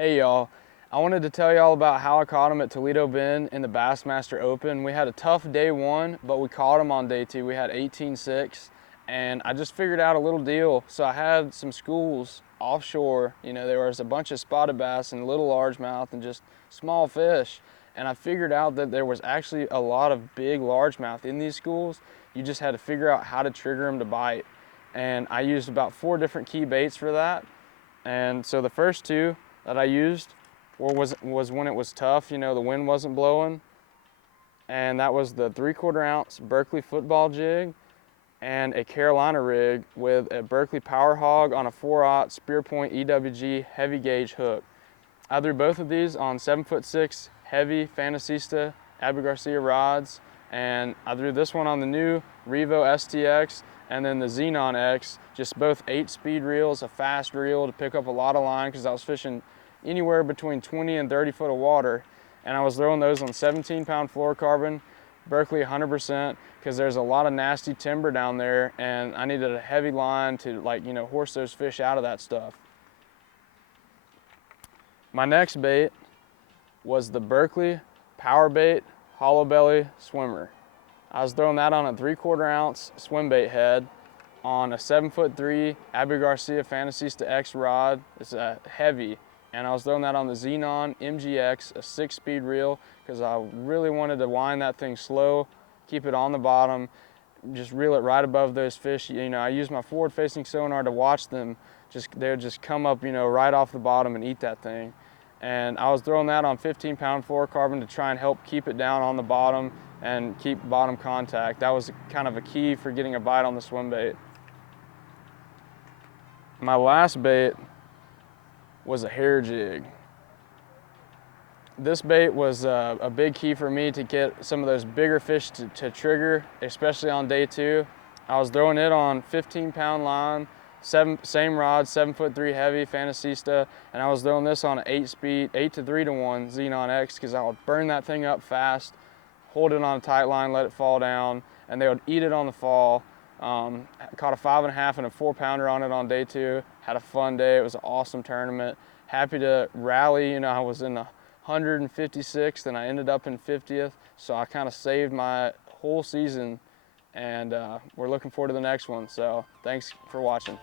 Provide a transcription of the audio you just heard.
Hey y'all, I wanted to tell y'all about how I caught him at Toledo Bend in the Bassmaster Open. We had a tough day one, but we caught him on day two. We had 18-6, and I just figured out a little deal. So I had some schools offshore. You know, there was a bunch of spotted bass and little largemouth and just small fish. And I figured out that there was actually a lot of big largemouth in these schools. You just had to figure out how to trigger them to bite. And I used about 4 different key baits for that. And so the first 2 that I used was when it was tough, you know, the wind wasn't blowing. And that was the 3/4 ounce Berkley football jig and a Carolina rig with a Berkley Power Hawg on a 4/0 Spearpoint EWG heavy gauge hook. I threw both of these on 7'6" heavy Fantasista Garcia rods, and I threw this one on the new Revo STX and then the Zenon X, just both 8-speed reels, a fast reel to pick up a lot of line because I was fishing anywhere between 20 and 30 foot of water. And I was throwing those on 17-pound fluorocarbon, Berkley 100%, because there's a lot of nasty timber down there and I needed a heavy line to, like, you know, horse those fish out of that stuff. My next bait was the Berkley PowerBait hollow belly swimmer. I was throwing that on a 3/4 ounce swim bait head on a 7'3" Garcia Fantasista X rod. It's a heavy, and I was throwing that on the Zenon MGX, a 6-speed reel, because I really wanted to wind that thing slow, keep it on the bottom, just reel it right above those fish. You know, I use my forward-facing sonar to watch them. They would just come up, you know, right off the bottom and eat that thing. And I was throwing that on 15-pound fluorocarbon to try and help keep it down on the bottom and keep bottom contact. That was kind of a key for getting a bite on the swim bait. My last bait was a hair jig. This bait was a big key for me to get some of those bigger fish to trigger, especially on day 2. I was throwing it on 15-pound line, same rod, 7'3" heavy Fantasista, and I was throwing this on an 8-speed, 8 to 3 to 1 Zenon X, because I would burn that thing up fast, hold it on a tight line, let it fall down, and they would eat it on the fall. Caught a 5.5 and a 4-pounder on it on day 2. Had a fun day. It was an awesome tournament. Happy to rally. You know, I was in the 156th and I ended up in 50th, so I kind of saved my whole season, and we're looking forward to the next one. So thanks for watching.